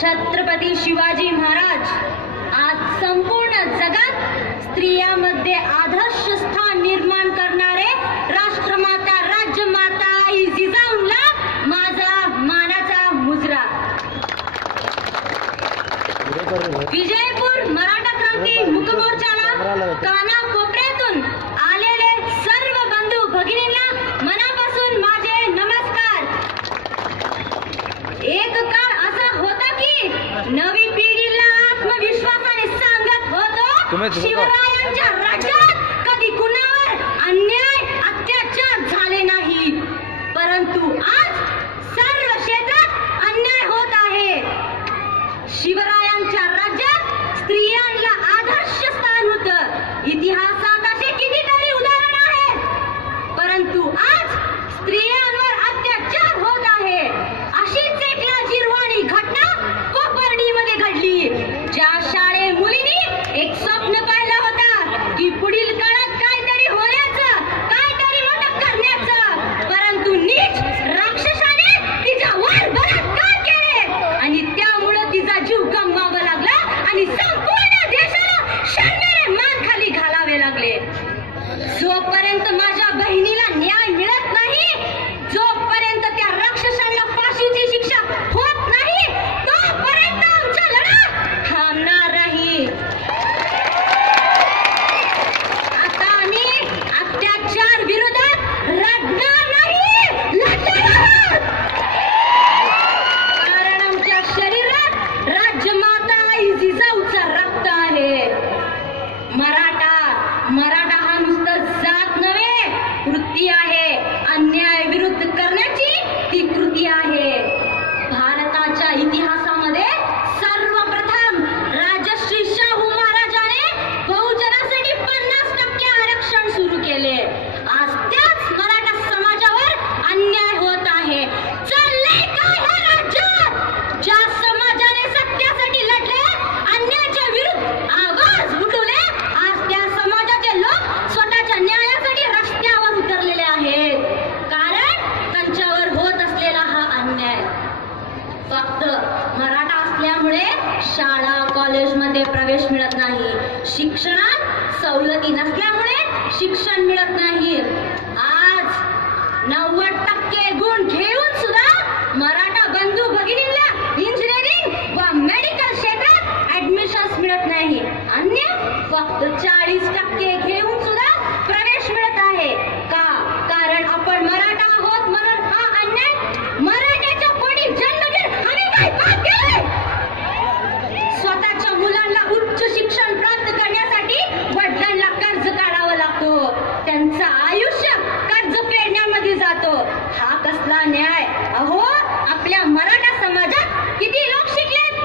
छत्रपती शिवाजी महाराज आज संपूर्ण जगात स्त्रियांमध्ये आदर्श स्थान निर्माण करणारे राष्ट्रमाता राज्यमाता आई जिजाऊला माझा मानाचा मुजरा. विजयपूर मराठा क्रांती मुखमोर्चाला कानाकोपऱ्यातून आलेले सर्व बंधू भगिनींना मनापासून माझे नमस्कार. एक काळ असा होता की नवी पिढीला आत्मविश्वासाने सांगत होतो शिवरायांच्या राज्यात कधी कुणावर अन्याय अत्याचार झाले नाही, परंतु आज सर्व क्षेत्रात अन्याय होत आहे. शिवरायांच्या राज्यात स्त्रियांना आदर्श स्थान होतं. इतिहासात असे कितीतरी उदाहरण आहेत, परंतु आज स्त्रियांवर अत्याचार होत आहे. अशीच एक लाजिरवाणी घटना कोपर्डीमध्ये घडली. ज्या शाळे मुलींनी एक स्वप्न पाहिलं होतं की पुढील काळात काहीतरी होण्याचं, काहीतरी मोठं करण्याचं, परंतु नीच राक्षसाने तिच्यावर बलात्कार केले आणि त्यामुळे तिचा जीव गमवावा लागला आणि संपूर्ण देशाला शर्मेने मान खाली घालावे लागले. जोपर्यंत माझ्या बहिणीला न्याय मिळत नाही, जोपर्यंत त्या राक्षसांना फाशीची शिक्षा होत नाही, तोपर्यंत आमचा लढा थांबणार नाही. आता आम्ही अत्याचार विरोधात लढणार नाही, लढणार आहोत. कारण आमच्या शरीरात राज्यमाता आई जिजाऊचा रक्त आहे. मराठा हा नुसतं जात नव्हे, वृत्ती आहे. अन्याय विरुद्ध करण्याची ती कृती आहे. भारताच्या इतिहासामध्ये सर्वप्रथम राजश्री शाहू महाराजाने बहुजनासाठी 50% आरक्षण सुरू केले. आज त्याच मराठा समाजावर अन्याय होत आहे. चाललंय काय ह्या राज्यात? ज्या समाजाने सत्यासाठी लढले, अन्यायाच्या विरुद्ध आवाज उठवले, आज त्या समाजाचे लोक स्वतःच्या न्यायासाठी रस्त्यावर उतरलेले आहेत. कारण त्यांच्यावर होत असलेला हा अन्याय. फक्त मराठा असल्यामुळे शाळा कॉलेजमध्ये प्रवेश मिळत नाही, शिक्षणात सवलती नसल्यामुळे शिक्षण मिळत नाही. आज 90% गुण घेऊन सुद्धा मराठा बंधू भगिनींना इंजिनिअरिंग व मेडिकल क्षेत्रात ऍडमिशन्स मिळत नाही. अन्य फक्त 40% घेऊन सुद्धा प्रवेश मिळत आहे. का? कारण आपण मराठा आहोत म्हणून हा अन्याय. मराठ्याच्या पोटी जन्म घेऊन आम्ही काय पाप केले? स्वतःच्या मुलांना उच्च शिक्षण प्राप्त करण्यासाठी वडिलांना कर्ज काढावं लागतो. त्यांचं आयुष्य कर्ज फेडण्यामध्ये जातो. हा कसला न्याय? अहो, आपल्या मराठा समाजात किती लोक शिकलेत?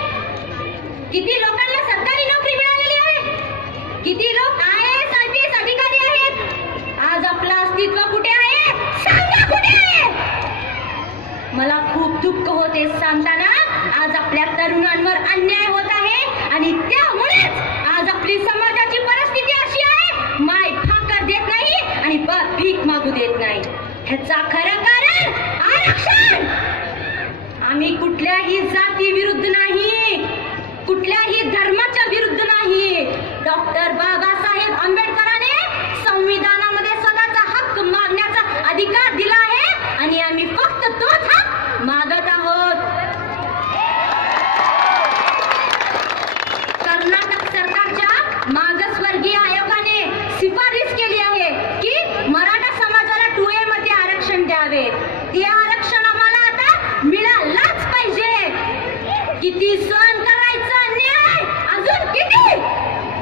किती लोकांना सरकारी नोकरी मिळालेली आहे? किती लोक IAS IPS अधिकारी आहेत? आज आपलं अस्तित्व कुठे आहे? सांगा कुठे आहे? मला खूप दुःख होते सांगताना. आज आपल्या तरुणांवर अन्याय होत आहे आणि त्यामुळेच आज आपली समाजाची परिस्थिती अशी आहे, माय भाकर देत नाही आणि भीक मागू देत नाही. ह्याचा खरं कारण आरक्षण. आम्ही कुठल्याही जाती विरुद्ध नाही, कुठल्याही धर्माच्या विरुद्ध नाही. डॉक्टर बाबासाहेब आंबेडकरांने संविधानामध्ये स्वतःचा हक्क मागण्याचा अधिकार दिला आहे आणि आम्ही फक्त तोच हक्क मागत आहोत. कर्नाटक सरकारच्या मागासवर्गीय आयोगाने शिफारस केली आहे की मराठा समाजाला 2A मध्ये आरक्षण द्यावे. ते आरक्षण आम्हाला आता मिळालंच पाहिजे. किती सहन करायचा अन्याय? अजून किती?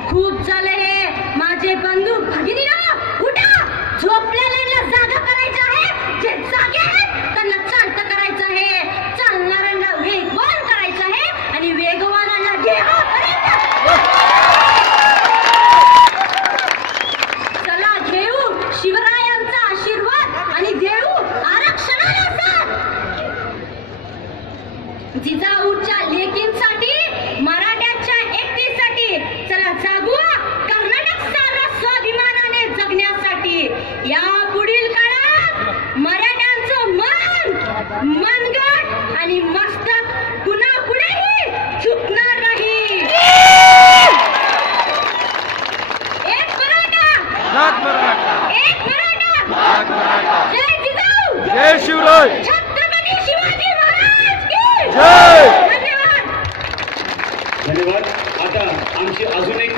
खूप झालं हे. माझे बंधू भगिनींनो, उठा. झोपलेल्यांना जागा करायचं आहे. जे जागे आहेत त्यांना चालतं करायचं आहे. चालणाऱ्यांना वेगवान करायचं आहे आणि वेगवानांना घेऊन चला घेऊ शिवरायांचा आशीर्वाद आणि देऊ आरक्षणाला साथ. जिजाऊच्या लेकींसाठी, मराठ्याच्या एकतेसाठी चला जागूया. कर्नाटक सारा स्वाभिमानाने जगण्यासाठी. या पुढील काळात मराठ्यांचं मन, मनगट आणि मस्तक पुन्हा पुढेही जय. छत्रपती शिवाजी महाराज की जय. धन्यवाद. धन्यवाद. आता आमची अजून एक